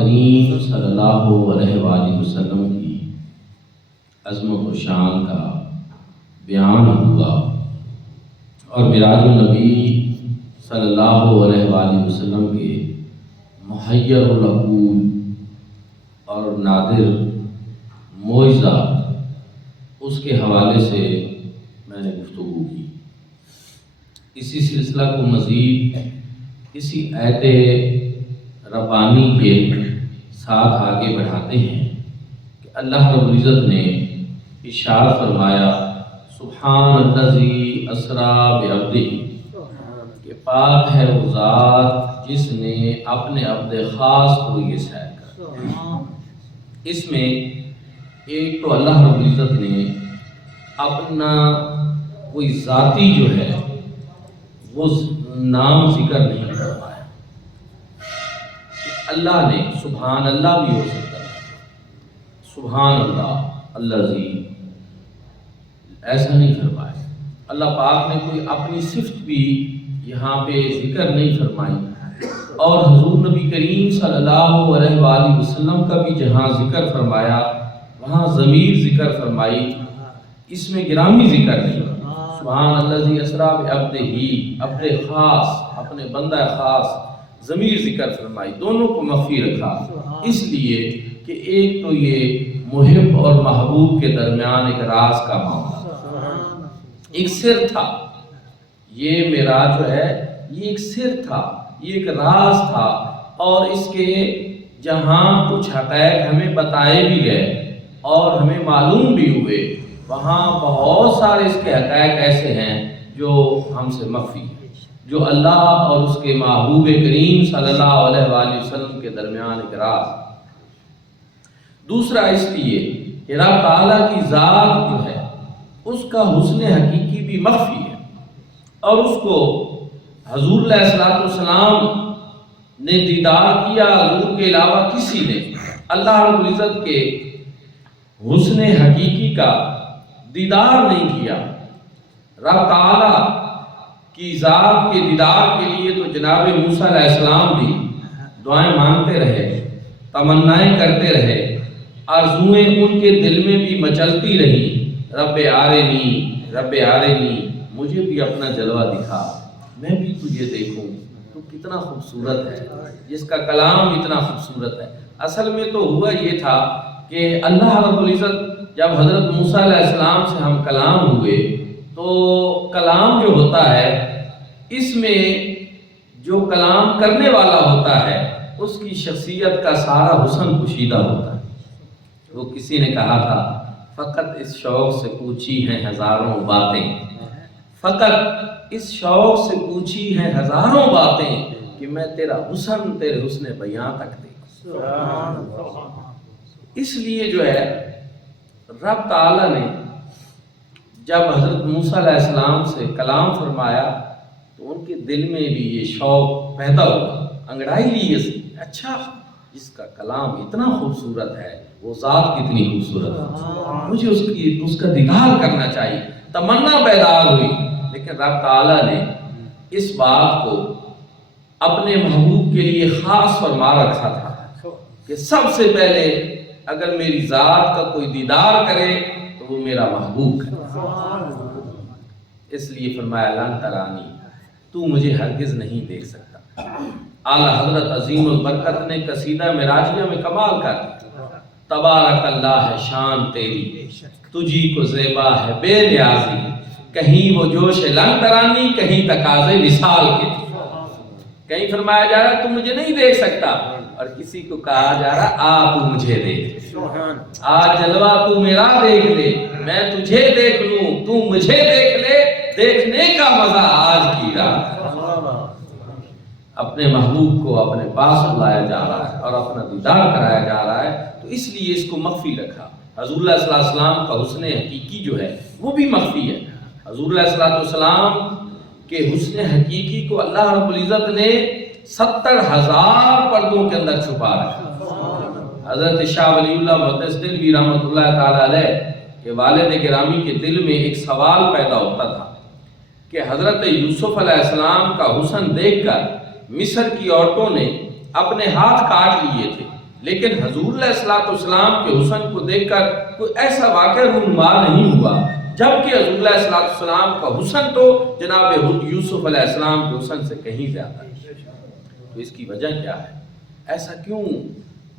کریم صلی اللہ علیہ وآلہ وسلم کی عظمت و شان کا بیان ہوا اور معراج النبی صلی اللہ علیہ وآلہ وسلم کے محیر العقول اور نادر معجزہ اس کے حوالے سے میں نے گفتگو کی۔ اسی سلسلہ کو مزید اسی آیت ربانی کے ساتھ آگے بڑھاتے ہیں کہ اللہ رب العزت نے ارشاد فرمایا سبحان الذی اسریٰ بعبدہ، کہ پاک ہے وہ ذات جس نے اپنے عبد خاص کو یہ سیر کر۔ اس میں ایک تو اللہ رب العزت نے اپنا کوئی ذاتی جو ہے وہ نام ذکر نہیں فرمایا کہ اللہ نے، سبحان اللہ بھی ہو سکتا ہے، سبحان اللہ الذی، ایسا نہیں فرمایا۔ اللہ پاک نے کوئی اپنی صفت بھی یہاں پہ ذکر نہیں فرمائی، اور حضور نبی کریم صلی اللہ علیہ وآلہ وسلم کا بھی جہاں ذکر فرمایا وہاں ضمیر ذکر فرمائی، اس میں گرامی ذکر نہیں۔ سبحان الذی اسریٰ بعبدہ، عبد خاص، اپنے بندہ خاص، ضمیر ذکر فرمائی، دونوں کو مخفی رکھا، اس لیے کہ ایک تو یہ محب اور محبوب کے درمیان ایک راز کا معاملہ، ایک سر تھا۔ یہ معراج جو ہے یہ ایک سر تھا، یہ ایک راز تھا، اور اس کے جہاں کچھ حقائق ہمیں بتائے بھی گئے اور ہمیں معلوم بھی ہوئے، وہاں بہت سارے اس کے حقائق ایسے ہیں جو ہم سے مخفی ہیں، جو اللہ اور اس کے محبوب کریم صلی اللہ علیہ وآلہ وسلم کے درمیان ایک راز۔ دوسرا اس لیے کہ رب تعالیٰ کی ذات جو ہے اس کا حسن حقیقی بھی مخفی ہے، اور اس کو حضور علیہ السلام نے دیدار کیا، حضور کے علاوہ کسی نے اللہ رب العزت کے حسن حقیقی کا دیدار نہیں کیا۔ رب تعالیٰ کی ذات کے دیدار کے لیے تو جناب موسیٰ علیہ السلام بھی دعائیں مانگتے رہے، تمنائیں کرتے رہے، آرزوئیں ان کے دل میں بھی مچلتی رہی، رب آرنی، رب آرنی، مجھے بھی اپنا جلوہ دکھا، میں بھی تجھے دیکھوں، تو کتنا خوبصورت ہے، جس کا کلام اتنا خوبصورت ہے۔ اصل میں تو ہوا یہ تھا کہ اللہ رب العزت جب حضرت موسیٰ علیہ السلام سے ہم کلام ہوئے تو کلام جو ہوتا ہے اس میں جو کلام کرنے والا ہوتا ہے اس کی شخصیت کا سارا حسن پوشیدہ ہوتا ہے۔ وہ کسی نے کہا تھا فقط اس شوق سے پوچھی ہیں ہزاروں باتیں، فقط اس شوق سے پوچھی ہیں ہزاروں باتیں کہ میں تیرا حسن تیرے حسن بیاں تک دیکھوں۔ اس لیے جو ہے رب تعالیٰ نے جب حضرت موسیٰ علیہ السلام سے کلام فرمایا تو ان کے دل میں بھی یہ شوق پیدا ہوا، انگڑائی لی اس نے، اچھا جس کا کلام اتنا خوبصورت ہے وہ ذات کتنی خوبصورت ہے، مجھے اس کا دیدار کرنا چاہیے، تمنا بیدار ہوئی۔ لیکن رب تعالیٰ نے اس بات کو اپنے محبوب کے لیے خاص فرما رکھا تھا کہ سب سے پہلے اگر میری ذات کا کوئی دیدار کرے تو وہ میرا محبوب ہے۔ اس لیے فرمایا لن ترانی، تو مجھے ہرگز نہیں دیکھ سکتا۔ اعلیٰ حضرت عظیم البرکت نے قصیدہ معراجیہ میں کمال کر دیا، تبارک اللہ ہے شان تیری، تجھی کو زیبا ہے بے نیازی، کہیں وہ جوش لن ترانی، کہیں تقاضے وصال کے، کہیں فرمایا جا رہا تو مجھے نہیں دیکھ سکتا، اور کسی کو کہا جا رہا آ تو مجھے دیکھ، آ جلوہ تو میرا دیکھ لے، میں تجھے دیکھ لوں تو مجھے دیکھ لے، دیکھنے کا مزہ آج کی رات۔ اپنے محبوب کو اپنے پاس لایا جا رہا ہے اور اپنا دیدار کرایا جا رہا ہے، تو اس لیے اس کو مخفی رکھا۔ حضور علیہ السلام کا حسن حقیقی جو ہے وہ بھی مخفی ہے۔ حضور علیہ السلام کے حسن حقیقی کو اللہ رب العزت نے 70,000 پردوں کے اندر چھپا رکھا۔ حضرت شاہ ولی اللہ محدث دہلوی رحمۃ اللہ تعالی علیہ کے والد گرامی کے دل میں ایک سوال پیدا ہوتا تھا کہ حضرت یوسف علیہ السلام کا حسن دیکھ کر مصر کی عورتوں نے اپنے ہاتھ کاٹ لیے تھے، لیکن حضور علیہ الصلوۃ والسلام کے حسن کو دیکھ کر کوئی ایسا واقعہ رونما نہیں ہوا، جبکہ حضور علیہ الصلوۃ والسلام کا حسن تو جناب یوسف علیہ السلام کے حسن سے کہیں زیادہ ہے۔ تو اس کی وجہ کیا ہے؟ ایسا کیوں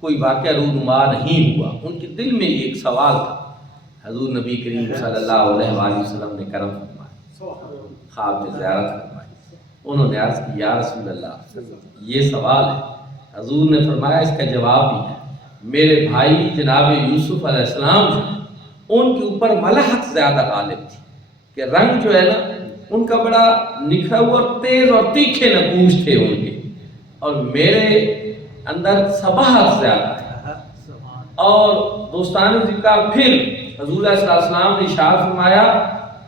کوئی واقعہ رونما نہیں ہوا؟ ان کے دل میں یہ ایک سوال تھا۔ حضور نبی کریم صلی اللہ علیہ وآلہ وسلم نے کرم فرمایا، خواب میں زیارت فرمائی، انہوں نے عرض کی یا رسول اللہ یہ سوال ہے۔ حضور نے فرمایا اس کا جواب بھی ہے، میرے بھائی جناب یوسف علیہ السلام جو ہیں ان کے اوپر ملحت زیادہ غالب تھی کہ رنگ جو ہے نا ان کا بڑا نکھرا ہوا اور تیز اور تیکھے نقوش تھے ان کے، اور میرے اندر صباحت زیادہ ہے۔ اور دوستان ذکر پھر حضور علیہ السلام نے ارشاد فرمایا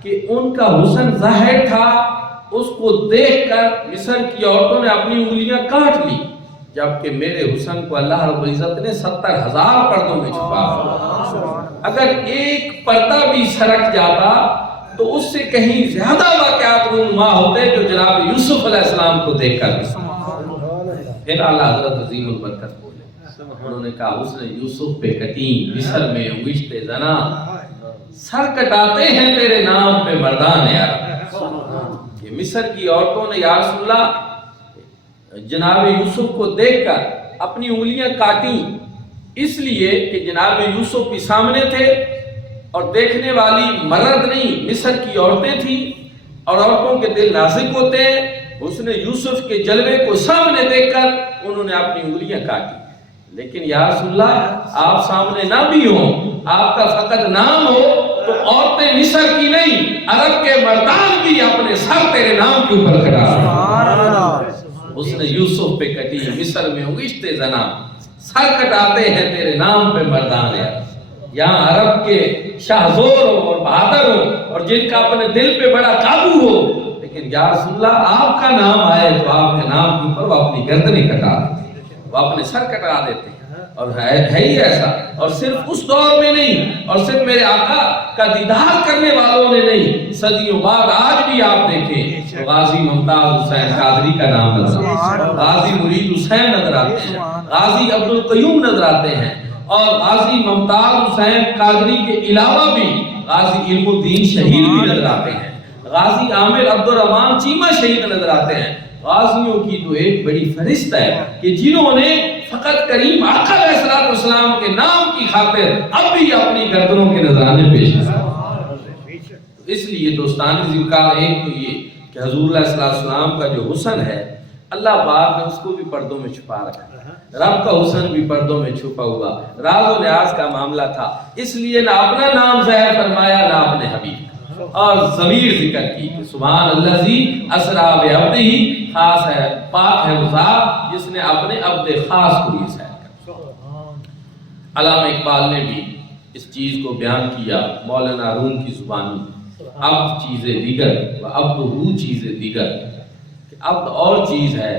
کہ ان کا حسن ظاہر تھا، اس کو دیکھ کر مصر کی عورتوں نے اپنی انگلیاں کاٹ لی، جبکہ میرے حسن کو اللہ رب العزت نے 70,000 پردوں میں چھپا دیا۔ اگر ایک پردہ بھی سرک جاتا تو اس سے کہیں زیادہ واقعات رونما ہوتے جو جناب یوسف علیہ السلام کو دیکھ کر۔ پھر اعلیٰ حضرت عظیم البرکت بولے، انہوں نے کہا حسن یوسف پہ کٹیں مصر میں وشت زنا، سر کٹاتے ہیں تیرے نام پہ مردان عرب۔ کہ مصر کی عورتوں نے یا رسول اللہ جناب یوسف کو دیکھ کر اپنی انگلیاں کاٹیں، اس لیے کہ جناب یوسف بھی سامنے تھے اور دیکھنے والی مرد نہیں مصر کی عورتیں تھیں، اور عورتوں کے دل نازک ہوتے ہیں۔ حسن یوسف کے جلوے کو سامنے دیکھ کر انہوں نے اپنی انگلیاں کاٹی۔ لیکن یا رسول اللہ آپ سامنے نہ بھی ہوں، آپ کا فقط نام ہو تو عورتیں مصر کی نہیں عرب کے مردان بھی اپنے سر تیرے نام کے اوپر کھڑا۔ حسن یوسف پہ کٹی مصر میں وشت زنا، سر کٹاتے ہیں تیرے نام پہ مردان عرب۔ یہاں عرب کے شاہزور ہو اور بہادر ہو اور جن کا اپنے دل پہ بڑا قابو ہو، لیکن یا رسول اللہ آپ کا نام آئے تو آپ کے نام کے اوپر وہ اپنی گردنیں کٹا دیتے ہیں، وہ اپنے سر کٹا دیتے ہیں۔ اور ہے ہی ایسا، اور صرف اس دور میں نہیں، اور صرف میرے آقا کا دیدار کرنے والوں نے نہیں، صدیوں بعد آج بھی آپ دیکھیں تو غازی ممتاز حسین قادری کا نام نظر آتا ہے، غازی مرید حسین نظر آتے ہیں، غازی عبدالقیوم نظر آتے ہیں، اور غازی ممتاز حسین قادری کے علاوہ بھی غازی علم الدین شہید بھی نظر آتے ہیں، غازی عامر عبدالرحمن چیمہ شہید نظر آتے ہیں۔ غازیوں کی تو ایک بڑی فہرست ہے کہ جنہوں نے فقط کریم آقا علیہ السلام کے نام کی خاطر اب بھی اپنی گردنوں کے نذرانے پیش کرتے ہیں۔ اس لیے دوستان ذکر ایک تو یہ کہ حضور علیہ السلام کا جو حسن ہے اللہ پاک نے اس کو بھی پردوں میں چھپا رکھا ہے، رب کا حسن بھی پردوں میں چھپا ہوا، راز و نیاز کا معاملہ تھا، اس لیے نہ اپنا نام ظاہر فرمایا نہ اپنے حبیب کا، اور ضمیر ذکر کی کہ سبحان الذی اسریٰ بعبدہ، خاص ہے پاک ہے وہ ذات جس نے اپنے عبد خاص کو یہ سیر کر۔ علامہ اقبال نے بھی اس چیز کو بیان کیا مولانا روم کی زبانی، عبد چیزیں دیگر و عبدہ چیزیں دیگر، کہ عبد اور چیز ہے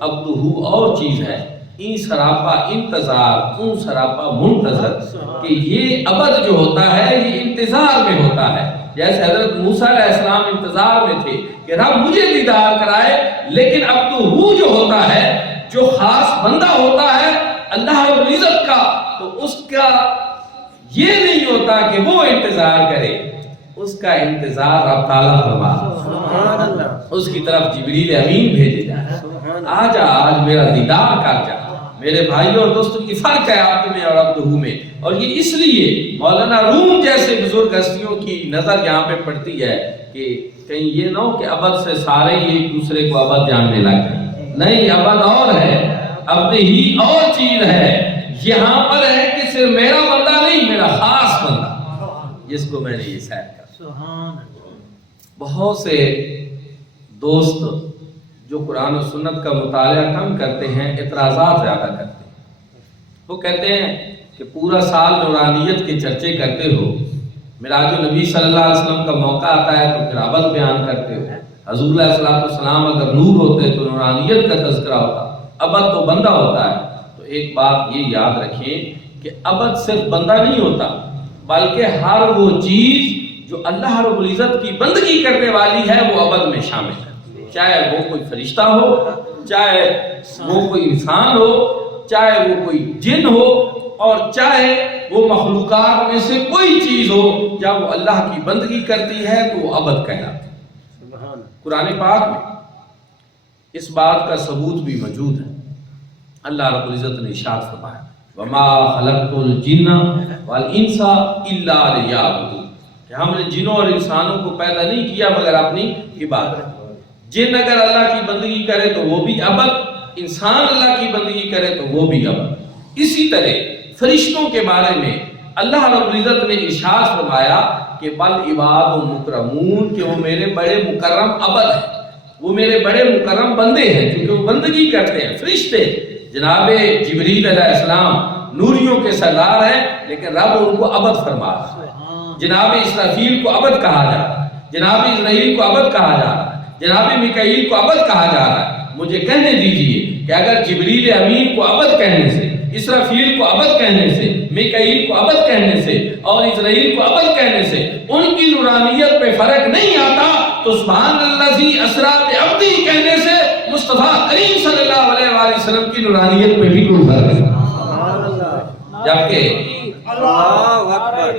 عبدہ اور چیز ہے، این سراپا انتظار اون سراپا منتظر، کہ یہ عبد جو ہوتا ہے یہ انتظار میں ہوتا ہے، جیسے حضرت موسیٰ علیہ السلام انتظار میں تھے کہ رب مجھے دیدار کرائے، لیکن عبدہ جو ہوتا ہے جو خاص بندہ ہوتا ہے اللہ رب العزت کا، تو اس کا یہ نہیں ہوتا کہ وہ انتظار کرے، اس کا انتظار رب تعالیٰ فرما، اس کی طرف جبریل امین بھیجے جائے، آجا آج میرا دیدار کر جا۔ میرے بھائیوں اور دوستوں کی فرق ہے عبد میں اور عبدہ میں، اور یہ اس لیے مولانا روم جیسے بزرگ ہستیوں کی نظر یہاں پہ پڑتی ہے کہ کہیں یہ نہ ہو کہ عبد سے سارے ہی ایک دوسرے کو عبد جاننے لگے، نہیں، عبد اور ہے، عبد ہی اور چیز ہے، یہاں پر ہے کہ صرف میرا بندہ نہیں، میرا خاص بندہ جس کو میں نے یہ سیر کر۔ بہت سے دوست جو قرآن و سنت کا مطالعہ کم کرتے ہیں اعتراضات زیادہ کرتے ہیں، وہ کہتے ہیں کہ پورا سال نورانیت کے چرچے کرتے ہو، معراج النبی صلی اللہ علیہ وسلم کا موقع آتا ہے تو پھر عبد بیان کرتے ہو، حضور علیہ السلام اگر نور ہوتے تو نورانیت کا تذکرہ ہوتا، عبد تو بندہ ہوتا ہے۔ تو ایک بات یہ یاد رکھیں کہ عبد صرف بندہ نہیں ہوتا، بلکہ ہر وہ چیز جو اللہ رب العزت کی بندگی کرنے والی ہے وہ عبد میں شامل ہے، چاہے وہ کوئی فرشتہ ہو، چاہے وہ کوئی انسان ہو، چاہے وہ کوئی جن ہو اور چاہے وہ مخلوقات میں سے کوئی چیز ہو، جب وہ اللہ کی بندگی کرتی ہے تو وہ عبد کہلاتی ہے۔ قرآن پاک میں اس بات کا ثبوت بھی موجود ہے۔ اللہ رب العزت نے ارشاد فرمایا وَمَا خَلَقْتُ الْجِنَّ وَالْإِنسَ إِلَّا لِيَعْبُدُونِ، کہ ہم نے جنوں اور انسانوں کو پیدا نہیں کیا مگر اپنی عبادت۔ جن اگر اللہ کی بندگی کرے تو وہ بھی عبد، انسان اللہ کی بندگی کرے تو وہ بھی عبد۔ اسی طرح فرشتوں کے بارے میں اللہ رب العزت نے ارشاد فرمایا کہ بل عباد مکرمون، کہ وہ میرے بڑے مکرم عبد ہیں، وہ میرے بڑے مکرم بندے ہیں کیونکہ وہ بندگی کرتے ہیں۔ فرشتے جناب جبریل علیہ السلام نوریوں کے سردار ہیں، لیکن رب ان کو عبد فرما رہا ہے۔ جناب اسرافیل کو عبد کہا جا رہا ہے، جناب اسرائیل کو عبد کہا جا رہا ہے، جناب میکائیل کو عبد کہا جا رہا ہے۔ مجھے کہنے دیجئے کہ اگر جبریل امین کو عبد کہنے سے، اسرافیل کو عبد کہنے سے، میکائیل کو عبد کہنے سے اور اسرائیل کو عبد کہنے سے ان کی نورانیت پہ فرق نہیں آتا، تو سبحان الذی اسریٰ بعبدہ کہنے سے مصطفیٰ کریم صلی اللہ علیہ وآلہ وسلم کی نورانیت پہ بھی کوئی فرق نہیں۔ جبکہ اللہ اکبر،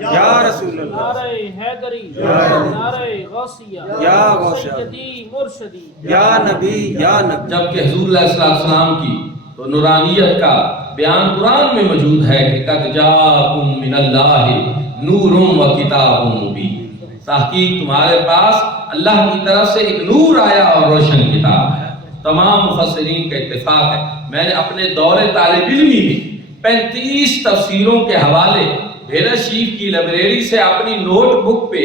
یا رسول اللہ، نعرہ حیدری، نعرہ غوثیہ، یا غوثیہ، سیدی مرشدی، یا نبی یا نبی۔ جبکہ حضور علیہ السلام کی تو نورانیت کا بیان قرآن میں موجود ہے کہ قد جاءکم من اللہ نور و کتاب مبین، تحقیق تمہارے پاس اللہ کی طرف سے ایک نور آیا اور روشن کتاب ہے۔ تمام مفسرین کا اتفاق ہے، میں نے اپنے دور طالب علمی میں 35 تفسیروں کے حوالے بھیرا شریف کی لائبریری سے اپنی نوٹ بک پہ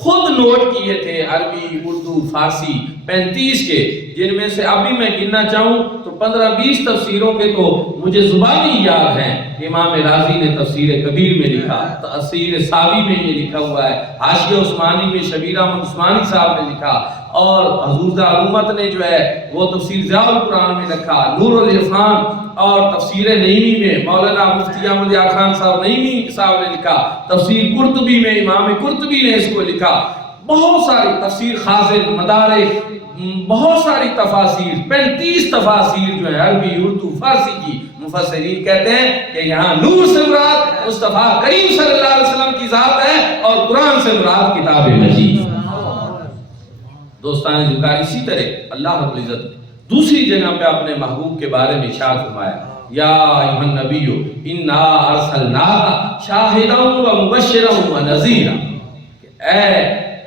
خود نوٹ کیے تھے، عربی، اردو، فارسی 35 کے، جن میں سے ابھی میں گننا چاہوں تو 15-20 تفسیروں کے تو مجھے زبانی یاد ہیں۔ امام رازی نے تفسیر کبیر میں لکھا، تفسیر ساوی میں یہ لکھا ہوا ہے، حاشیہ عثمانی میں شبیر احمد عثمانی صاحب نے لکھا، اور حضور دارالامت نے جو ہے وہ تفسیر ضیاء القرآن میں لکھا، نور العرفان اور تفسیر نعیمی میں مولانا مفتی احمد یار خان صاحب نعیمی صاحب نے لکھا، تفسیر قرطبی میں امام قرطبی نے اس کو لکھا، بہت ساری تفسیر خازن، مدارک، بہت ساری تفاسیر، 35 تفاسیر جو ہے عربی، اردو، فارسی کی، مفسرین کہتے ہیں کہ یہاں نور سے مراد مصطفیٰ کریم صلی اللہ علیہ وسلم کی ذات ہے اور قرآن سے مراد کتاب مجید۔ دوستان ذکر، اسی طرح اللہ رب العزت نے دوسری جگہ پہ اپنے محبوب کے بارے میں ارشاد فرمایا یا ایھا النبی انا ارسلناک شاہدا و مبشرا و نذیرا، اے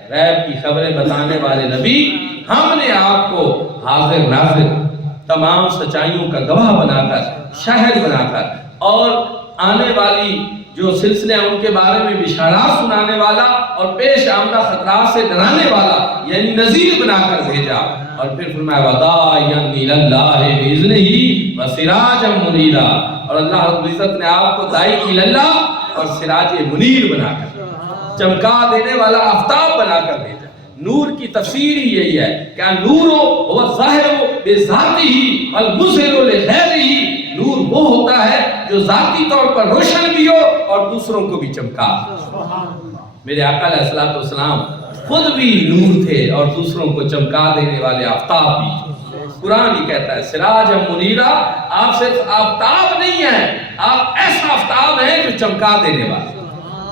غیب کی خبریں بتانے والے نبی، ہم نے آپ کو حاضر ناظر، تمام سچائیوں کا گواہ بنا کر، شاہد بنا کر، اور آنے والی جو سلسلے ہیں ان کے بارے میں بشارات سنانے والا اور پیش آمدہ خطرات سے ڈرانے والا یعنی نذیر بنا کر بھیجا، اور پھر فرمایا وَدَاعِيًا إِلَى اللَّهِ بِإِذْنِهِ وَسِرَاجًا مُنِيرًا، اور اللہ رب العزت نے آپ کو داعی الی اللہ اور سراج منیر بنا کر، چمکا دینے والا آفتاب بنا کر بھیجا۔ نور کی تفسیر ہی یہی ہے کہ نور هو الظاہر بذاتہ والمظہر لغیرہ، نور وہ ہوتا ہے جو ذاتی طور پر روشن بھی ہو اور دوسروں کو بھی چمکا۔ میرے آقا علیہ السلام خود بھی نور تھے اور دوسروں کو چمکا دینے والے آفتاب بھی۔ قرآن ہی کہتا ہے سراج منیرا، آپ صرف آفتاب نہیں ہیں، آپ ایسا آفتاب ہیں جو چمکا دینے والے۔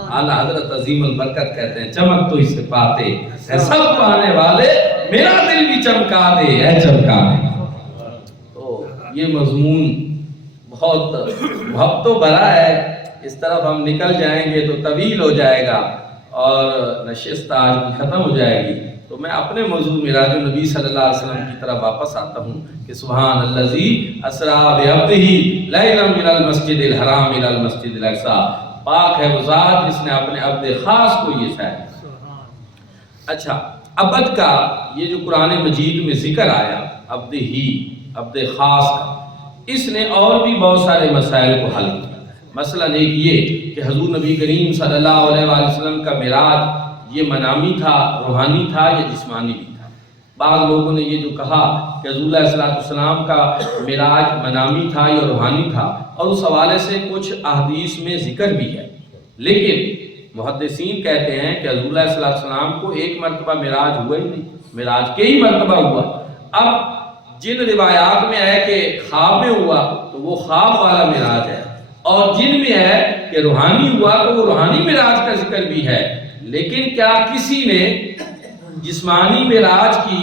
اعلیٰ حضرت عظیم البرکت کہتے ہیں چمک تو اس سے پاتے ہے سب پانے والے، میرا دل بھی چمکا دے اے چمکانے۔ تو یہ مضمون بہت تو بڑا ہے، اس طرف ہم نکل جائیں گے تو طویل ہو جائے گا اور نشست آج بھی ختم ہو جائے گی، تو میں اپنے موضوع معراج النبی صلی اللہ علیہ وسلم کی طرف واپس آتا ہوں کہ سبحان الذی اسریٰ بعبدہ لیلا من المسجد الحرام الی المسجد الاقصی، پاک ہے وہ ذات جس نے اپنے عبد خاص کو یہ شاید۔ اچھا، عبد کا یہ جو قرآن مجید میں ذکر آیا عبد ہی، عبد خاص کا، اس نے اور بھی بہت سارے مسائل کو حل کیا۔ مثلا ایک یہ کہ حضور نبی کریم صلی اللہ علیہ وآلہ وسلم کا معراج یہ منامی تھا، روحانی تھا یا جسمانی بھی تھا۔ بعض لوگوں نے یہ جو کہا کہ حضور علیہ السلام کا معراج منامی تھا یا روحانی تھا، اور اس حوالے سے کچھ احادیث میں ذکر بھی ہے، لیکن محدثین کہتے ہیں کہ حضور علیہ السلام کو ایک مرتبہ معراج ہوا ہی نہیں، معراج کے ہی مرتبہ ہوا۔ اب جن روایات میں ہے کہ خواب میں ہوا تو وہ خواب والا معراج ہے، اور جن میں ہے کہ روحانی ہوا تو وہ روحانی معراج کا ذکر بھی ہے۔ لیکن کیا کسی نے جسمانی معراج کی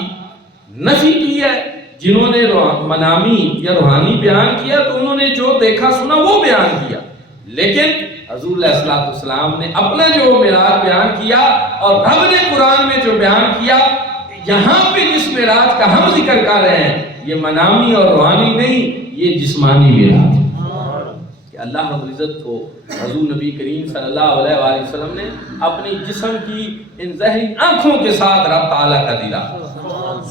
نفی کی ہے؟ جنہوں نے منامی یا روحانی بیان کیا تو انہوں نے جو دیکھا سنا وہ بیان کیا، لیکن حضور علیہ السلام نے اپنا جو معراج بیان کیا اور رب نے قرآن میں جو بیان کیا، یہاں پہ جس معراج کا ہم ذکر کر رہے ہیں یہ منامی اور روحانی نہیں، یہ جسمانی معراج ہے کہ اللہ رب العزت کو حضور نبی کریم صلی اللہ علیہ وآلہ وسلم نے اپنی جسم کی ان ظاہری آنکھوں کے ساتھ رب تعالیٰ کا دیدار۔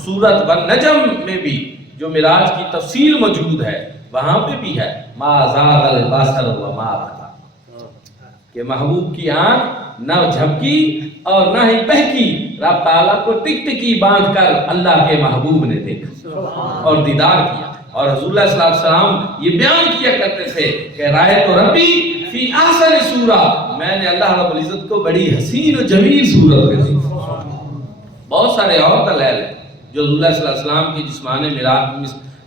سورۃ والنجم میں بھی جو معراج کی تفصیل موجود ہے وہاں پہ بھی ہے ما زاغ البصر وما طغى، کہ محبوب کی آنکھ نہ جھپکی اور نہ ہی بہکی، رب تعالیٰ کو ٹک ٹکی باندھ کر اللہ کے محبوب نے دیکھا اور دیدار کیا۔ اور حضور اللہ صلی اللہ علیہ وسلم یہ بیان کیا کرتے تھے کہ رأیت ربی فی احسن صورہ، میں نے اللہ رب العزت کو بڑی حسین و جمیل صورت میں دیکھا۔ بہت سارے اور دلائل ہیں جو حضور اللہ صلی اللہ علیہ وسلم کی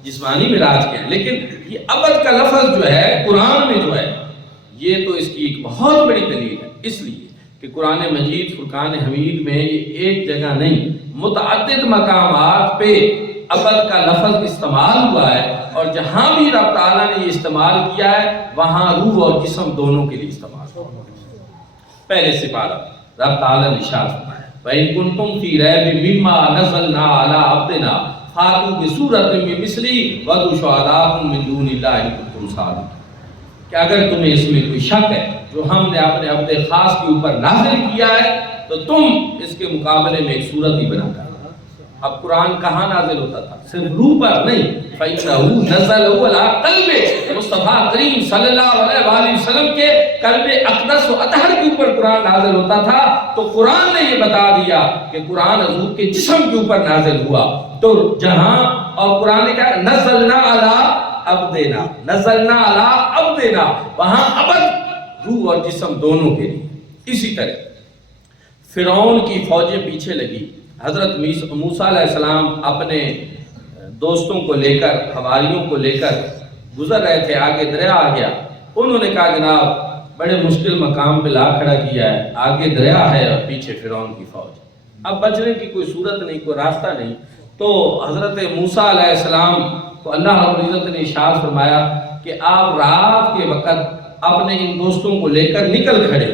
جسمانی معراج کے ہیں، لیکن یہ ابد کا لفظ جو ہے قرآن میں جو ہے یہ تو اس کی ایک بہت بڑی دلیل ہے، اس لیے کہ قرآن مجید فرقان حمید میں یہ ایک جگہ نہیں، متعدد مقامات پہ ابد کا لفظ استعمال ہوا ہے، اور جہاں بھی رب تعالیٰ نے یہ استعمال کیا ہے وہاں روح اور جسم دونوں کے لیے استعمال ہوا۔ پہلے سپارہ رب تعالیٰ نے ارشاد فرمایا وَإِن كُنتُمْ فِي رَيْبٍ مِّمَّا نَزَّلْنَا عَلَىٰ عَبْدِنَا فَأْتُوا بِسُورَةٍ مِّن مِّثْلِهِ وَادْعُوا شُهَدَاءَكُم مِّن دُونِ اللَّهِ إِن كُنتُمْ صَادِقِينَ، کہ اگر تمہیں اس میں کوئی شک ہے جو ہم نے اپنے عبد خاص کے اوپر نازل کیا ہے تو تم اس کے مقابلے میں ایک صورت ہی بنا کر۔ اب قرآن کہاں نازل ہوتا تھا؟ صرف روح پر نہیں، فَإِنَّهُ نَزَّلَهُ عَلَىٰ قَلْبِ مصطفیٰ کریم صلی اللہ علیہ وآلہ وسلم کے قلب اقدس و اطہر کے اوپر قرآن نازل ہوتا تھا، تو قرآن نے یہ بتا دیا کہ قرآن حضور کے جسم کے اوپر نازل ہوا۔ تو جہاں اور قرآن نے کہا نزلنا علی عبدنا، نزلنا علی عبدنا، وہاں عبد روح اور جسم دونوں کے لیے۔ اسی طرح فرعون کی فوجیں پیچھے لگی، حضرت موسیٰ علیہ السلام اپنے دوستوں کو لے کر، حواریوں کو لے کر گزر رہے تھے، آگے دریا آ گیا، انہوں نے کہا جناب بڑے مشکل مقام پہ لا کھڑا کیا ہے، آگے دریا ہے اور پیچھے فرعون کی فوج، اب بچنے کی کوئی صورت نہیں، کوئی راستہ نہیں۔ تو حضرت موسیٰ علیہ السلام کو اللہ رب العزت نے ارشاد فرمایا کہ آپ رات کے وقت اپنے ان دوستوں کو لے کر نکل کھڑے،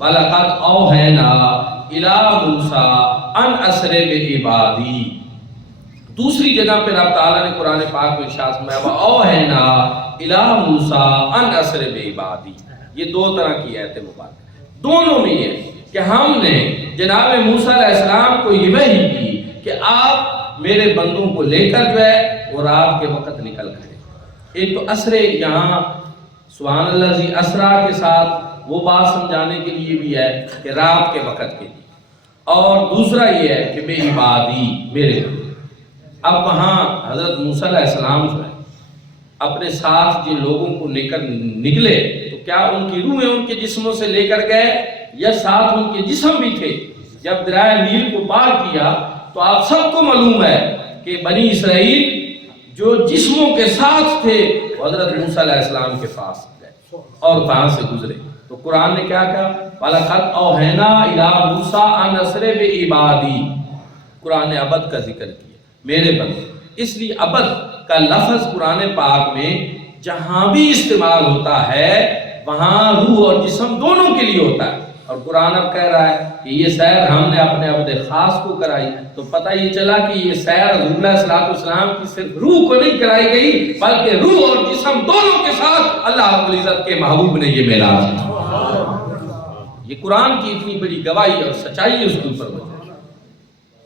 وَلَقَدْ أَوْحَيْنَا إِلَىٰ مُوسَىٰ أَنْ أَسْرِ بِعِبَادِي، دوسری جگہ پہ رب تعالیٰ نے قرآن پاک میں ارشاد فرمایا وَأَوْحَيْنَا إِلَىٰ مُوسَىٰ أَنْ أَسْرِ بِعِبَادِي۔ یہ دو طرح کی آیت مبارکہ، دونوں میں یہ کہ ہم نے جناب موسیٰ علیہ السلام کو یہ وحی کی کہ آپ میرے بندوں کو لے کر جو ہے وہ رات کے وقت نکل کھڑے۔ ایک تو اسرے یہاں سبحان اللہ زی اسرا کے ساتھ وہ بات سمجھانے کے لیے بھی ہے کہ رات کے وقت کے لیے، اور دوسرا یہ ہے کہ بے عبادی میرے بندے۔ اب وہاں حضرت موسیٰ علیہ السلام جو ہے اپنے ساتھ جن لوگوں کو لے کر نکلے تو کیا ان کی روحیں ان کے جسموں سے لے کر گئے یا ساتھ ان کے جسم بھی تھے؟ جب دریائے نیل کو پار کیا تو آپ سب کو معلوم ہے کہ بنی اسرائیل جو جسموں کے ساتھ تھے وہ حضرت موسیٰ علیہ السلام کے پاس گئے اور وہاں سے گزرے۔ تو قرآن نے کیا کہا وَلَقَدْ أَوْحَيْنَا إِلَىٰ مُوسَىٰ أَنْ أَسْرِ بِعِبَادِي، قرآن نے عبد کا ذکر کیا، میرے بندے۔ اس لیے عبد کا لفظ قرآن پاک میں جہاں بھی استعمال ہوتا ہے وہاں روح اور جسم دونوں کے لیے ہوتا ہے، اور قرآن اب کہہ رہا ہے کہ یہ سیر ہم نے اپنے عبد خاص کو کرائی، تو پتہ یہ چلا کہ یہ سیر حضور علیہ الصلوٰۃ والسلام کی صرف روح کو نہیں کرائی گئی بلکہ روح اور جسم دونوں کے ساتھ اللہ رب العزت کے محبوب نے یہ معراج کی۔ یہ قرآن کی اتنی بڑی گواہی اور سچائی اس کے اوپر موجود ہے۔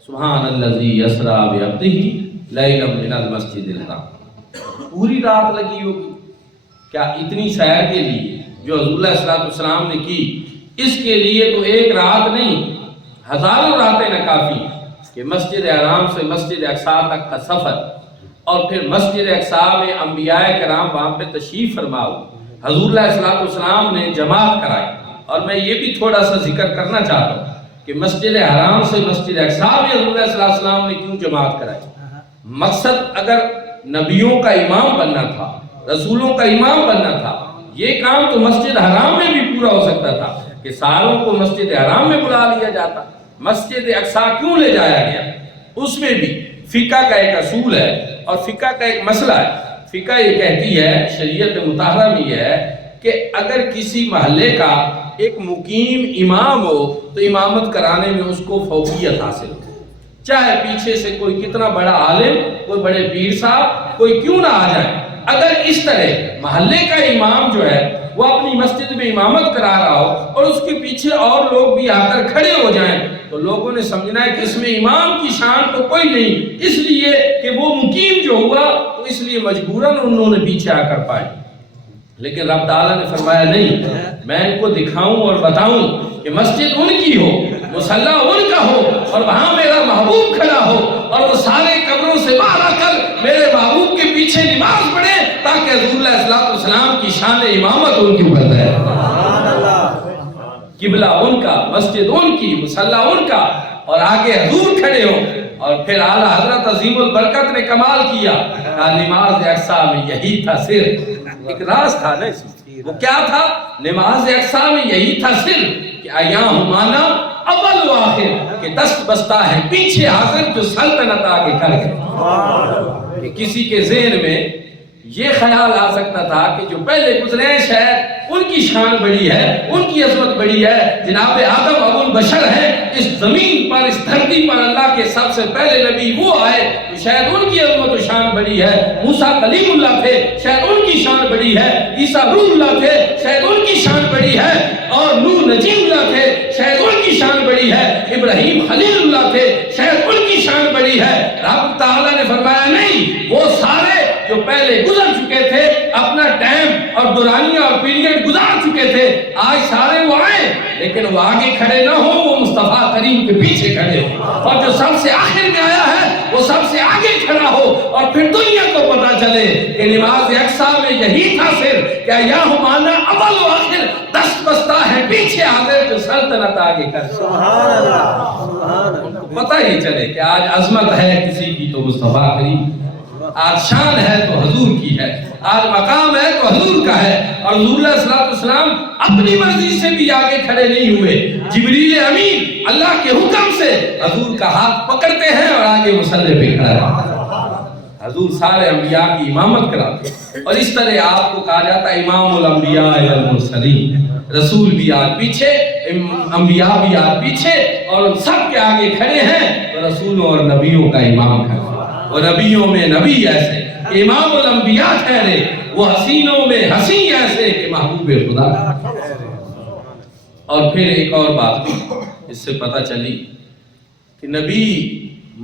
سبحان الذی اسریٰ بعبدہ لیلا من المسجد الحرام، پوری رات لگی ہوگی کیا اتنی سیر کے لیے جو حضور علیہ الصلوٰۃ والسلام نے کی، اس کے لیے تو ایک رات نہیں ہزاروں راتیں ناکافی کہ مسجد حرام سے مسجد اقصیٰ تک کا سفر، اور پھر مسجد اقصیٰ میں انبیاء کرام وہاں پہ تشریف فرما ہوئے، حضور علیہ الصلوٰۃ والسلام نے جماعت کرائی۔ اور میں یہ بھی تھوڑا سا ذکر کرنا چاہتا ہوں کہ مسجد حرام سے مسجد اقصیٰ میں حضور علیہ السلام نے کیوں جماعت کرائی۔ مقصد اگر نبیوں کا امام بننا تھا، رسولوں کا امام بننا تھا، یہ کام تو مسجد حرام میں بھی پورا ہو سکتا تھا کہ ساروں کو مسجد حرام میں بلا لیا جاتا۔ مسجد اقصیٰ کیوں لے جایا گیا؟ اس میں بھی فقہ کا ایک اصول ہے اور فقہ کا ایک مسئلہ ہے۔ فقہ یہ کہتی ہے، شریعت مطہرہ میں یہ ہے کہ اگر کسی محلے کا ایک مقیم امام ہو تو امامت کرانے میں اس کو فوقیت حاصل ہو، چاہے پیچھے سے کوئی کتنا بڑا عالم، کوئی بڑے پیر صاحب، کوئی کیوں نہ آ جائے۔ اگر اس طرح محلے کا امام جو ہے وہ اپنی مسجد میں امامت کرا رہا ہو اور اس کے پیچھے اور لوگ بھی آ کر کھڑے ہو جائیں تو لوگوں نے سمجھنا ہے کہ اس میں امام کی شان تو کوئی نہیں، اس لیے کہ وہ مقیم جو ہوا تو اس لیے مجبوراً انہوں نے پیچھے آ کر پائے۔ لیکن رب تعالیٰ نے فرمایا نہیں، میں ان کو دکھاؤں اور بتاؤں کہ مسجد ان کی ہو، مصلی ان کا ہو، اور وہاں میرا محبوب کھڑا ہو، اور وہ سارے قبروں سے باہر آ کر میرے محبوب کے پیچھے نماز پڑھے تاکہ حضور علیہ السلام کی شان امامت ان کے اوپر ہے۔ قبلہ ان کا، مسجد ان کی، مصلی ان کا، اور آگے حضور کھڑے ہو۔ اور پھر اعلیٰ حضرت عظیم البرکت نے کمال کیا، نماز اقصیٰ میں یہی تھا صرف ایک راز تھا نا، وہ کیا تھا؟ نماز اقصیٰ میں یہی تھا صرف کہ ایاں ہمانا اول و آخر، کہ دست بستہ ہے پیچھے حاضر جو سلطنت آگے کر گئے۔ کہ کسی کے ذہن میں یہ خیال آ سکتا تھا کہ جو پہلے گزرے ہیں شاید ان کی شان بڑی ہے، ان کی عظمت بڑی ہے، جناب آدم ابو البشر ہے، اس زمین پر، اس دھرتی پر اللہ کے سب سے پہلے نبی وہ آئے تو شاید ان کی عظمت و شان بڑی ہے۔ موسیٰ کلیم اللہ تھے، شاید ان کی شان بڑی ہے۔ عیسیٰ روح اللہ تھے، شاید ان کی شان بڑی ہے۔ اور نوح نجیم اللہ تھے، شاید ان کی شان بڑی ہے۔ ابراہیم خلیل اللہ تھے، شاید ان کی شان بڑی ہے۔ رب تعالیٰ نے فرمایا نہیں، وہ سارے جو پہلے گزر چکے تھے، اپنا ٹائم اور دورانیہ اور پیریڈ گزار چکے تھے، آج سارے وہ آئے لیکن وہ آگے کھڑے نہ ہو، وہ مصطفیٰ کریم کے پیچھے کھڑے ہو، اور جو سب سے آخر میں آیا ہے وہ سب سے آگے کھڑا ہو، اور پھر دنیا کو پتا چلے کہ نماز اقصیٰ میں یہی تھا صرف کہ یا ہمانا اول و آخر، دست بستہ ہے پیچھے حاضر جو سلطنت آگے کر۔ سبحان اللہ، سبحان اللہ۔ ان کو پتہ ہی چلے کہ آج عظمت ہے کسی کی تو مصطفیٰ کریم، آج شان ہے تو حضور کی ہے، آج مقام ہے تو حضور کا ہے۔ اور حضور علیہ السلام اپنی مرضی سے بھی آگے کھڑے نہیں ہوئے، جبریل امین اللہ کے حکم سے حضور کا ہاتھ پکڑتے ہیں اور آگے مصلی پہ کھڑا ہے۔ حضور سارے انبیاء کی امامت کراتے، اور اس طرح آپ کو کہا جاتا ہے امام الانبیاء والمرسلین، رسول بھی آج پیچھے، انبیاء بھی آج پیچھے، اور سب کے آگے کھڑے ہیں تو رسولوں اور نبیوں کا امام کھڑا ہے۔ اور نبیوں میں نبی ایسے کہ امام الانبیاء ٹھہرے، وہ حسینوں میں حسین ایسے کہ محبوب خدا۔ اور پھر ایک اور بات بھی اس سے پتہ چلی کہ نبی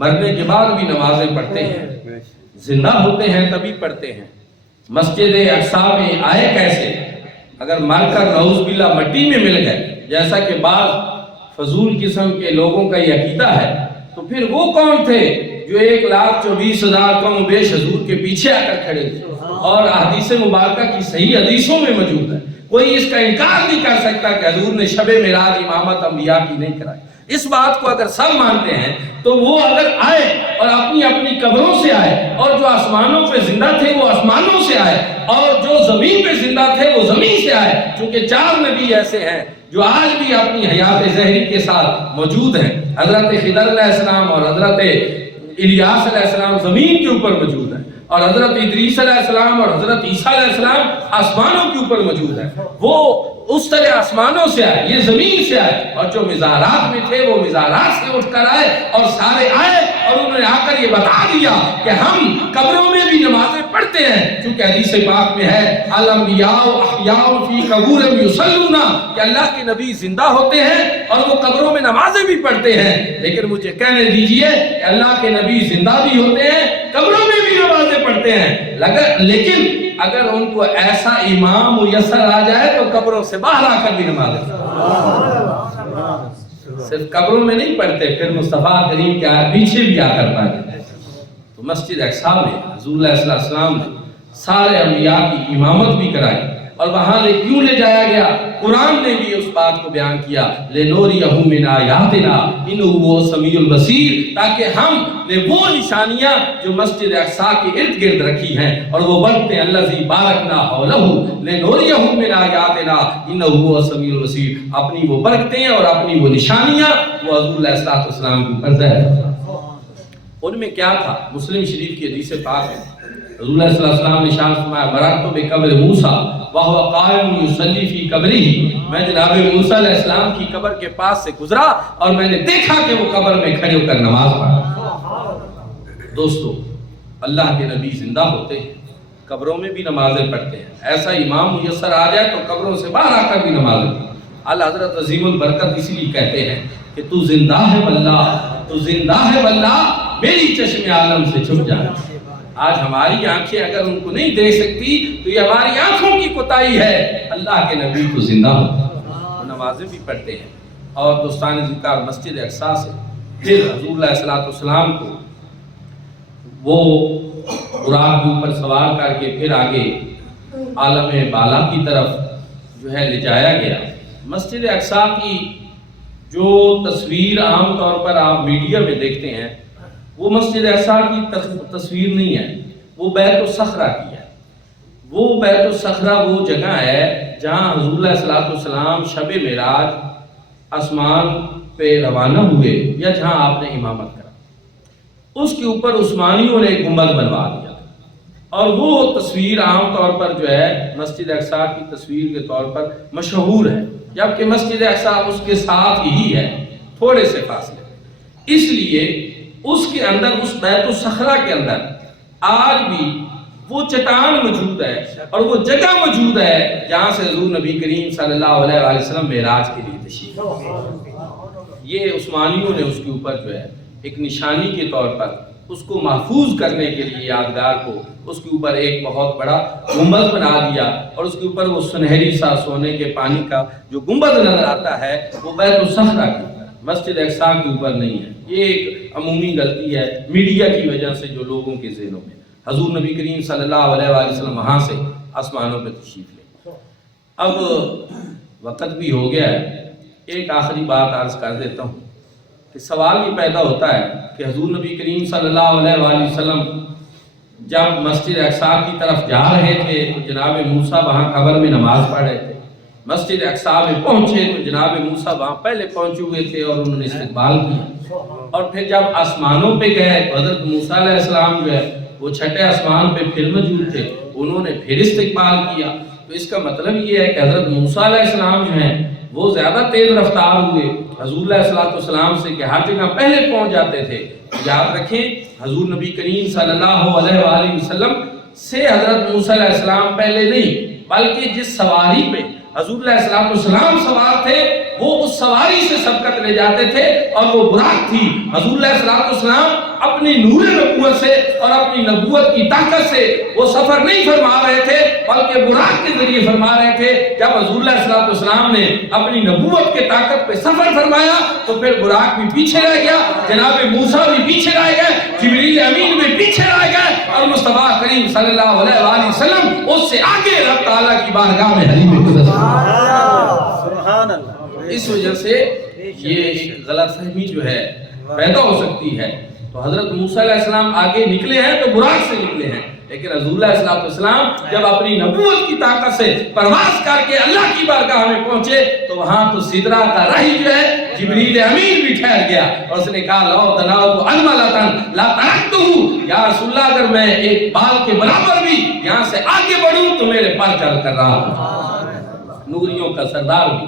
مرنے کے بعد بھی نمازیں پڑھتے ہیں، زندہ ہوتے ہیں تبھی پڑھتے ہیں۔ مسجد اقصیٰ میں آئے کیسے؟ اگر مر کر نعوذ باللہ مٹی میں مل گئے، جیسا کہ بعض فضول قسم کے لوگوں کا یہ عقیدہ ہے، تو پھر وہ کون تھے جو 1,24,000 کم و بیش حضور کے پیچھے آ کر کھڑے تھے؟ اور احادیث مبارکہ کی صحیح حدیثوں میں موجود ہے، کوئی اس کا انکار نہیں کر سکتا کہ حضور نے شب معراج امامت انبیاء کی نہیں کرائی۔ اس بات کو اگر سب مانتے ہیں تو وہ اگر آئے اور اپنی اپنی قبروں سے آئے، اور جو آسمانوں پہ زندہ تھے وہ آسمانوں سے آئے، اور جو زمین پہ زندہ تھے وہ زمین سے آئے، چونکہ 4 نبی ایسے ہیں جو آج بھی اپنی حیات ظاہری کے ساتھ موجود ہیں۔ حضرت خضر علیہ السلام اور حضرت الیاس علیہ السلام زمین کے اوپر موجود ہیں، اور حضرت ادریس علیہ السلام اور حضرت عیسیٰ علیہ السلام آسمانوں کے اوپر موجود ہیں۔ وہ اس طرح آسمانوں سے آئے، یہ زمین سے آئے، اور جو مزارات میں تھے وہ مزارات سے اٹھ کر آئے، اور سارے آئے اور انہوں نے آ کر یہ بتا دیا کہ ہم قبروں میں بھی نمازیں پڑھتے ہیں، چونکہ حدیث پاک میں ہے الانبیاء احیاء فی قبورہم یصلون، کہ اللہ کے نبی زندہ ہوتے ہیں اور وہ قبروں میں نمازیں بھی پڑھتے ہیں۔ لیکن مجھے کہنے دیجئے کہ اللہ کے نبی زندہ بھی ہوتے ہیں، قبروں میں بھی نمازیں پڑھتے ہیں، لیکن اگر ان کو ایسا امام میسر آ جائے تو قبروں سے باہر آ کر بھی نمازیں صرف قبروں میں نہیں پڑھتے، پھر مصطفیٰ کریم کے پیچھے بھی آ کر پڑھتے۔ تو مسجد اقصیٰ میں حضور علیہ السلام نے سارے انبیاء کی امامت بھی کرائی، اور وہاں نے کیوں لے جایا گیا؟ قرآن نے بھی اس بات کو بیان کیا لِنُرِيَهُ مِنْ آيَاتِنَا إِنَّهُ هُوَ السَّمِيعُ الْبَصِيرُ، تاکہ ہم نے وہ نشانیاں جو مسجد اقصیٰ کے ارد گرد رکھی ہیں اور وہ برتن الذی بارکنا حولہ لِنُرِيَهُ مِنْ آيَاتِنَا إِنَّهُ هُوَ السَّمِيعُ الْبَصِيرُ، اپنی وہ برکتیں اور اپنی وہ نشانیاں وہ حضور علیہ السلام کے اوپر ظاہر ہیں۔ ان میں کیا تھا؟ مسلم شریف کی حدیث پاک ہے، حضور علیہ السلام نے ارشاد فرمایا مررت بقبر موسیٰ وہو قائم یصلی فی قبرہ، میں جناب موسیٰ علیہ السلام کی قبر کے پاس سے گزرا اور میں نے دیکھا کہ وہ قبر میں کھڑے ہو کر نماز پڑھا۔ دوستو، اللہ کے نبی زندہ ہوتے ہیں، قبروں میں بھی نمازیں پڑھتے ہیں، ایسا امام میسر آ جائے تو قبروں سے باہر آ کر بھی نمازیں پڑھتے ہیں۔ اعلیٰ حضرت عظیم البرکت اس لیے کہتے ہیں کہ تو زندہ ہے واللہ، تو زندہ ہے واللہ، میری چشم عالم سے چھپ جانا۔ آج ہماری آنکھیں اگر ان کو نہیں دیکھ سکتی تو یہ ہماری آنکھوں کی کوتاہی ہے، اللہ کے نبی تو زندہ ہو، نمازیں بھی پڑھتے ہیں۔ اور دوستان ذکر مسجد اقصیٰ سے پھر حضور علیہ السلام کو وہ براق کے اوپر سوار کر کے پھر آگے عالم بالا کی طرف جو ہے لے جایا گیا۔ مسجد اقصیٰ کی جو تصویر عام طور پر آپ میڈیا میں دیکھتے ہیں وہ مسجد اقصیٰ کی تصویر نہیں ہے، وہ بیت الصخرہ کی ہے۔ وہ بیت الصخرہ وہ جگہ ہے جہاں حضور علیہ السلام شب معراج آسمان پہ روانہ ہوئے یا جہاں آپ نے امامت کرا، اس کے اوپر عثمانیوں نے ایک گنبد بنوا دیا اور وہ تصویر عام طور پر جو ہے مسجد اقصیٰ کی تصویر کے طور پر مشہور ہے، جبکہ مسجد اقصیٰ اس کے ساتھ ہی ہے، تھوڑے سے فاصلے۔ اس لیے اس کے اندر، اس بیت الصخرہ کے اندر آج بھی وہ چٹان موجود ہے اور وہ جگہ موجود ہے جہاں سے حضور نبی کریم صلی اللہ علیہ وآلہ وسلم معراج کے لیے تشریف لائے۔ یہ عثمانیوں نے اس کے اوپر جو ہے ایک نشانی کے طور پر اس کو محفوظ کرنے کے لیے یادگار کو اس کے اوپر ایک بہت بڑا گنبد بنا دیا اور اس کے اوپر وہ سنہری سا سونے کے پانی کا جو گنبد نظر آتا ہے وہ بیت الصخرہ کے اوپر، مسجد اقصیٰ کے اوپر نہیں ہے۔ یہ ایک عمومی غلطی ہے میڈیا کی وجہ سے جو لوگوں کے ذہنوں میں۔ حضور نبی کریم صلی اللہ علیہ وآلہ وسلم وہاں سے آسمانوں پہ تشریف لے۔ اب وقت بھی ہو گیا ہے، ایک آخری بات عرض کر دیتا ہوں کہ سوال یہ پیدا ہوتا ہے کہ حضور نبی کریم صلی اللہ علیہ وآلہ وسلم جب مسجد اقصیٰ کی طرف جا رہے تھے تو جناب موسیٰ وہاں قبر میں نماز پڑھ رہے تھے، مسجد اقصیٰ میں پہنچے تو جناب موسیٰ وہاں پہلے پہنچے ہوئے تھے اور انہوں نے استقبال کیا، اور پھر جب آسمانوں پہ گئے تو حضرت موسیٰ علیہ السلام جو ہے وہ چھٹے آسمان پہ پھر موجود تھے، انہوں نے پھر استقبال کیا۔ تو اس کا مطلب یہ ہے کہ حضرت موسیٰ علیہ السلام جو ہیں وہ زیادہ تیز رفتار ہوئے حضور علیہ السلام سے کہ ہر جگہ پہلے پہنچ جاتے تھے۔ یاد رکھیں حضور نبی کریم صلی اللہ علیہ وآلہ وسلم سے حضرت موسیٰ علیہ السلام پہلے نہیں، بلکہ جس سواری پہ حضور علیہ السلام سوار تھے وہ اس سواری سے سبقت لے جاتے تھے اور وہ براق تھی۔ حضور علیہ السلام اپنی نور نبوت سے اور اپنی نبوت کی طاقت سے وہ سفر نہیں فرما رہے تھے بلکہ براق کے ذریعے فرما رہے تھے۔ جب حضور علیہ السلام نے اپنی نبوت کے طاقت پہ سفر فرمایا تو پھر براق بھی پیچھے رہ گیا، جناب موسیٰ بھی پیچھے رہ گئے، جبریل امین بھی پیچھے رہ گئے اور مصطفیٰ کریم صلی اللہ علیہ وآلہ وسلم اس سے آگے رب تعالیٰ کی بارگاہ میں حریم قدس۔ سبحان اللہ۔ اس وجہ سے یہ ایک غلط فہمی جو ہے پیدا ہو سکتی ہے۔ تو حضرت موسیٰ علیہ السلام آگے نکلے ہیں تو براق سے نکلے ہیں، لیکن حضور علیہ السلام جب اپنی نبوت کی طاقت سے پرواز کر کے اللہ کی بارگاہ میں پہنچے تو وہاں تو سدرہ کا راہی جو ہے جبریل امین بھی ٹھہر گیا اور اس نے کہا لو تناوت علملتن لا ترکتہ، یا رسول اللہ اگر میں ایک بال کے برابر بھی یہاں سے آگے بڑھوں تو میرے پر چل کر رہا ہوں۔ نوریوں کا سردار بھی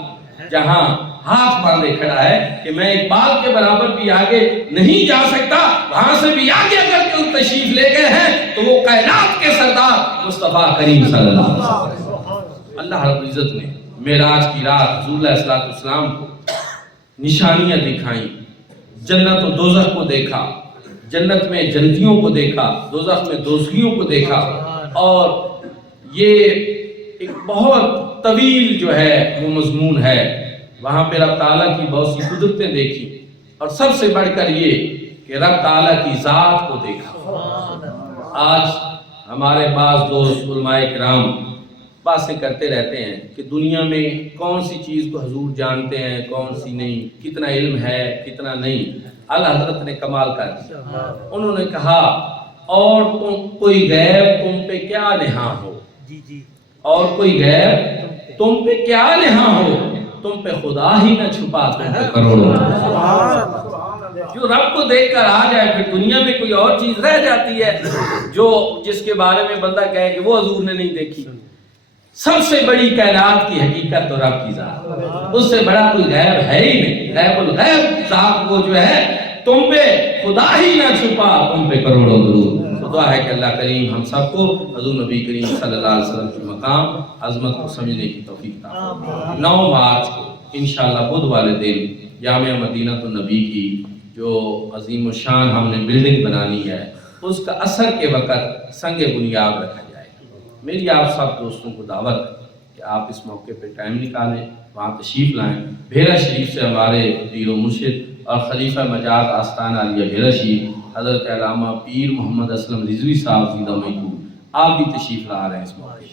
جہاں ہاتھ باندھے کھڑا ہے کہ میں ایک بال کے برابر بھی آگے نہیں جا سکتا، وہاں سے بھی آگے اگر کوئی تشریف لے گئے ہیں تو وہ کائنات کے سردار مصطفیٰ کریم صلی اللہ علیہ وسلم۔ اللہ رب العزت نے معراج کی رات حضور علیہ السلام کو نشانیاں دکھائیں، جنت و دوزخ کو دیکھا، جنت میں جنتیوں کو دیکھا، دوزخ میں دوزخیوں کو دیکھا، اور یہ ایک بہت طویل جو ہے وہ مضمون ہے۔ وہاں پہ رب تعالیٰ کی بہت سی قدرتیں دیکھی اور سب سے بڑھ کر یہ کہ رب تعالیٰ کی ذات کو دیکھا۔ آج ہمارے بعض دوست علماء کرام باتیں کرتے رہتے ہیں کہ دنیا میں کون سی چیز کو حضور جانتے ہیں کون سی نہیں، کتنا علم ہے کتنا نہیں۔ اعلیٰ حضرت نے کمال کر دیا، انہوں نے کہا اور کوئی غیب تم پہ کیا نہاں ہو، اور کوئی غیب تم پہ کیا نہاں ہو، تم پہ خدا ہی نہ چھپا تم پہ کروڑوں۔ جو رب کو دیکھ کر آ جائے پھر دنیا میں کوئی اور چیز رہ جاتی ہے جو جس کے بارے میں بندہ کہے کہ وہ حضور نے نہیں دیکھی۔ سب سے بڑی کائنات کی حقیقت تو رب کی ذات، اس سے بڑا کوئی غیب ہے ہی نہیں۔ غیب الغیب ذات وہ جو ہے تم پہ خدا ہی نہ چھپا تم پہ کروڑوں درود۔ دعا ہے کہ اللہ کریم ہم سب کو حضور نبی کریم صلی اللہ علیہ وسلم کے مقام عظمت کو سمجھنے کی توفیق عطا فرمائے۔ 9 مارچ کو انشاءاللہ بدھ والے دن جامعہ مدینہ النبی کی جو عظیم الشان ہم نے بلڈنگ بنانی ہے اس کا اثر کے وقت سنگ بنیاد رکھا جائے گا۔ میری آپ سب دوستوں کو دعوت ہے کہ آپ اس موقع پہ ٹائم نکالیں، وہاں تشریف لائیں۔ بھیرا شریف سے ہمارے پیر و مرشد اور خلیفہ مجاز آستانہ عالیہ بھیرا شریف حضرت علامہ پیر محمد اسلم رضوی صاحب زندہ محدود آپ بھی تشریف لا رہے ہیں اس موقع۔